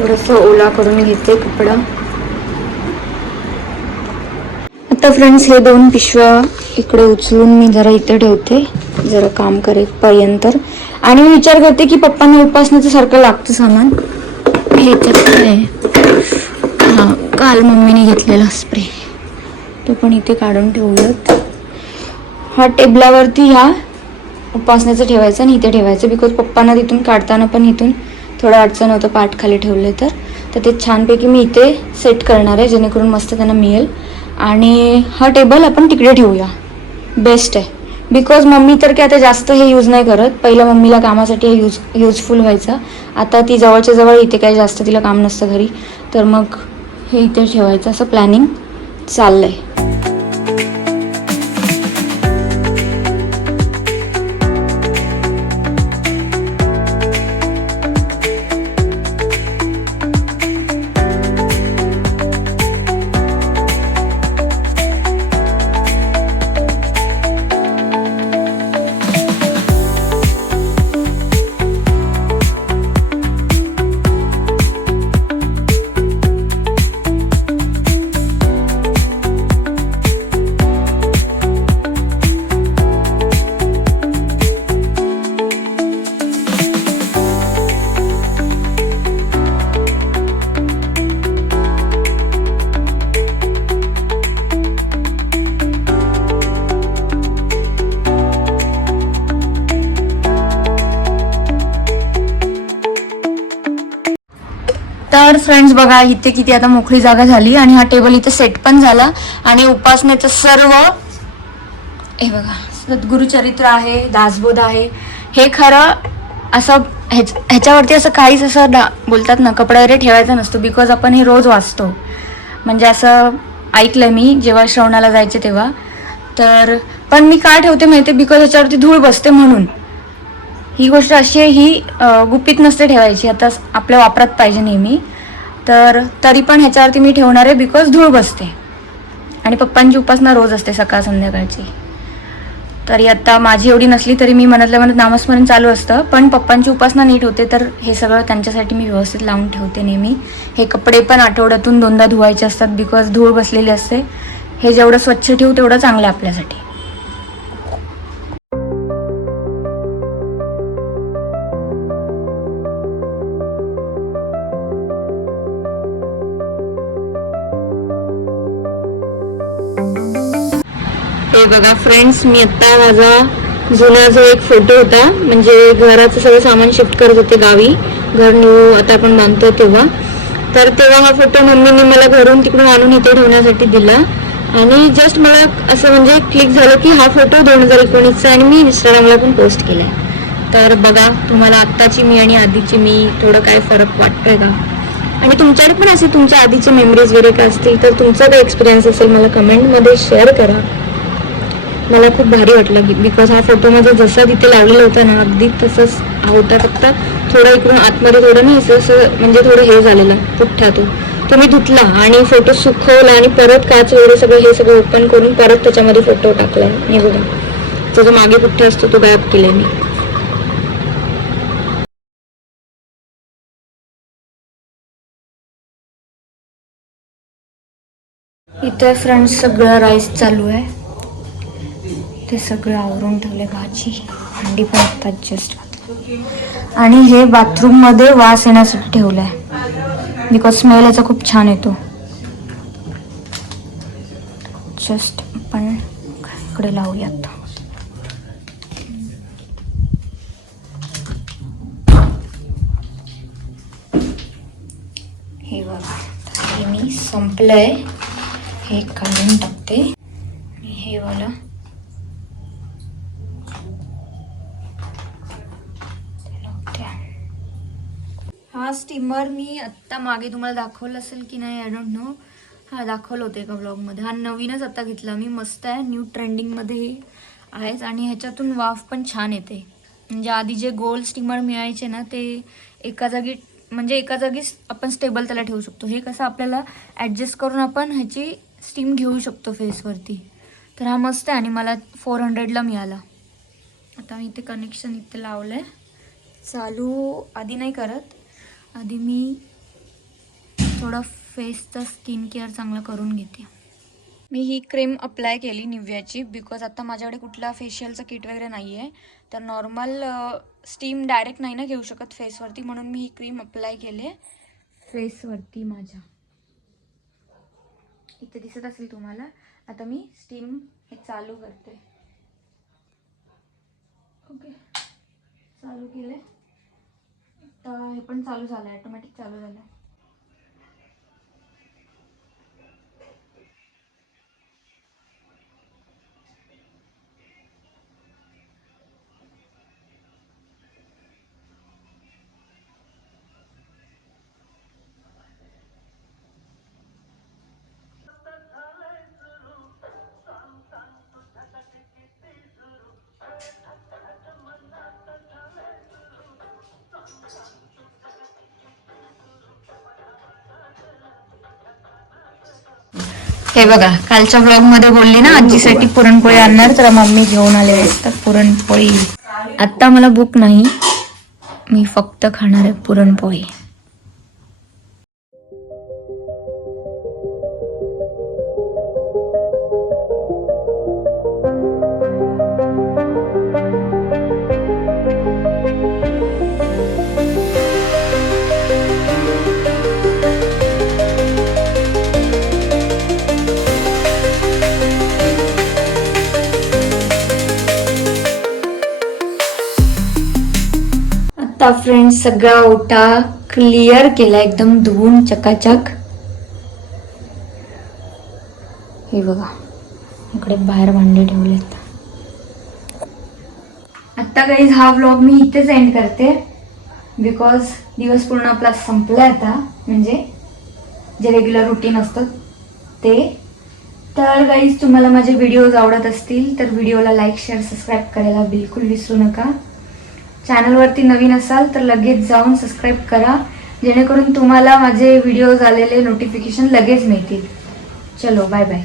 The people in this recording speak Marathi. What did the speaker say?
थोडंसं ओला करून घेते कपडा. आता फ्रेंड्स हे दोन पिशव्या इकडे उचलून मी जरा इथे ठेवते. जरा काम करेपर्यंत. आणि मी विचार करते की पप्पांना उपासण्याचं सारखं लागतं सामान. ह्याच्यात काय आहे? हा काल मम्मीने घेतलेला स्प्रे तो पण इथे काढून ठेवूयात. हा टेबलावरती ह्या उपासण्याचं ठेवायचं आणि इथे ठेवायचं. बिकॉज पप्पांना तिथून काढताना पण इथून थोडं अडचण होतं पाठ खाली ठेवले तर. तर ते छानपैकी मी इथे सेट करणार आहे जेणेकरून मस्त त्यांना मिळेल. आणि हा टेबल आपण तिकडे ठेवूया. बेस्ट आहे. बिकॉज मम्मी तर काय आता जास्त हे यूज नाही करत. पहिलं मम्मीला कामासाठी हे यूज यूजफुल व्हायचं. आता ती जवळच्या जवळ इथे काही जास्त तिला काम नसतं घरी. तर मग हे इथे ठेवायचं असं प्लॅनिंग चाललं आहे तर फ्रेंड्स बघा इथे किती आता मोकळी जागा झाली आणि हा टेबल इथे सेट पण झाला. आणि उपासनेचं सर्व हे बघा सद्गुरुचरित्र आहे दासबोध आहे. हे खरं असं ह्याच ह्याच्यावरती असं काहीच असं डा बोलतात ना कपडा वगैरे ठेवायचा नसतो बिकॉज आपण हे रोज वाचतो. म्हणजे असं ऐकलं मी जेव्हा श्रवणाला जायचे तेव्हा. तर पण मी काय ठेवते माहिती बिकॉज ह्याच्यावरती धूळ बसते म्हणून. ही गोष्ट अशी आहे ही गुपित नसते ठेवायची. आता आपल्या वापरात पाहिजे नेहमी. तर तरी पण ह्याच्यावरती मी ठेवणार आहे बिकॉज धूळ बसते. आणि पप्पांची उपासना रोज असते सकाळ संध्याकाळची. तरी आता माझी एवढी नसली तरी मी मनातल्या मनात नामस्मरण चालू असतं. पण पप्पांची उपासना नीट होते तर हे सगळं त्यांच्यासाठी मी व्यवस्थित लावून ठेवते नेहमी. हे कपडे पण आठवड्यातून दोनदा धुवायचे असतात बिकॉज धूळ बसलेली असते. हे जेवढं स्वच्छ ठेवू तेवढं चांगलं आहे आपल्यासाठी. हे बघा फ्रेंड्स मी आता माझा जुना जो एक फोटो होता म्हणजे घराचं सगळं सामान शिफ्ट करत होते गावी घर न्यू आता आपण बांधतो तेव्हा. तर तेव्हा हा फोटो मम्मीने मला घरून तिकडून आणून इथे ठेवण्यासाठी दिला. आणि जस्ट मला असं म्हणजे क्लिक झालं की हा फोटो दोन हजार एकोणीसचा आणि मी इंस्टाग्रामला पण पोस्ट केला तर बघा तुम्हाला आत्ताची मी आणि आधीची मी थोडं काय फरक वाटतोय का? आणि तुमच्याकडे पण असे तुमच्या आधीचे मेमरीज वगैरे काय असतील तर तुमचा काय एक्सपिरियन्स असेल मला कमेंटमध्ये शेअर करा. मला खूप भारी वाटलं बिकॉज हा फोटो माझा जसा तिथे लावलेला होता ना अगदी तसंच होता. फक्त थोडं इकडून आतमध्ये थोडं नाही असं असं म्हणजे थोडं हे झालेलं पुठ्ठा तो. तो मी धुतला आणि फोटो सुकवला आणि परत काच वगैरे सगळं हे सगळं ओपन करून परत त्याच्यामध्ये फोटो टाकला. मी बघा. तो जो मागे पुठ्ठा असतो तो गायब केला मी. इथे फ्रेंड्स सगळं राईस चालू आहे. ते सगळं आवरून ठेवले भाजी अंडी पण आता जस्ट आणि हे बाथरूममध्ये वास येण्यासाठी ठेवलं आहे बिकॉज स्मेल याचा खूप छान येतो. जस्ट आपण इकडे लावूयात. हे बघा हे मी संपलंय. हे काढून टाकते. आणि हे वाला ते लावते. हा स्टीमर मी आत्ता मागे तुम्हाला दाखवलं असेल की नाही आय डोंट नो हा दाखवलं होतं एका ब्लॉगमध्ये हा नवीनच आता घेतला. मी मस्त आहे. न्यू ट्रेंडिंगमध्ये आहेच. आणि ह्याच्यातून वाफ पण छान येते. म्हणजे आधी जे गोल स्टीमर मिळायचे ना ते एका जागी म्हणजे एका जागीच आपण स्टेबल त्याला ठेवू शकतो. हे कसं आपल्याला ॲडजस्ट करून आपण ह्याची स्टीम घेऊ शकतो फेसवरती तर हा मस्त आहे आणि मला फोर हंड्रेडला मिळाला. आता मी इथे कनेक्शन इथे लावलं आहे चालू आधी नाही करत. आधी मी थोडं फेसचं स्किन केअर चांगलं करून घेते. मी ही क्रीम अप्लाय केली निव्याची बिकॉज आता माझ्याकडे कुठला फेशियलचं किट वगैरे नाही आहे तर नॉर्मल स्टीम डायरेक्ट नाही ना घेऊ शकत फेसवरती म्हणून मी ही क्रीम अप्लाय केली फेसवरती माझ्या. इथे दिसत असेल तुम्हाला. आता मी स्टीम हे चालू करते. ओके चालू केले तर हे पण चालू झालं आहे ऑटोमॅटिक चालू झालं आहे हे बघा कालच्या ब्लॉगमध्ये बोलली ना आजीसाठी पुरणपोळी आणणार तर मम्मी घेऊन आले तर पुरणपोळी. आत्ता मला भूक नाही. मी फक्त खाणार आहे पुरणपोळी. आता फ्रेंड्स सगळा ओटा क्लिअर केला एकदम धुवून चकाचक. हे बघा इकडे बाहेर भांडे ठेवलेत आत्ता काही हा व्लॉग मी इथेच एंड करते. बिकॉज दिवस पूर्ण आपला संपला आता म्हणजे जे रेग्युलर रुटीन असतं ते. तर गाईज तुम्हाला माझे व्हिडिओज आवडत असतील तर व्हिडिओला लाईक शेअर सबस्क्राईब करायला बिलकुल विसरू नका. चॅनलवरती नवीन असाल तर लगेच जाऊन सबस्क्राईब करा. जेणेकरून तुम्हाला माझे व्हिडिओज आलेले नोटिफिकेशन लगेच मिळतील. चलो बाय बाय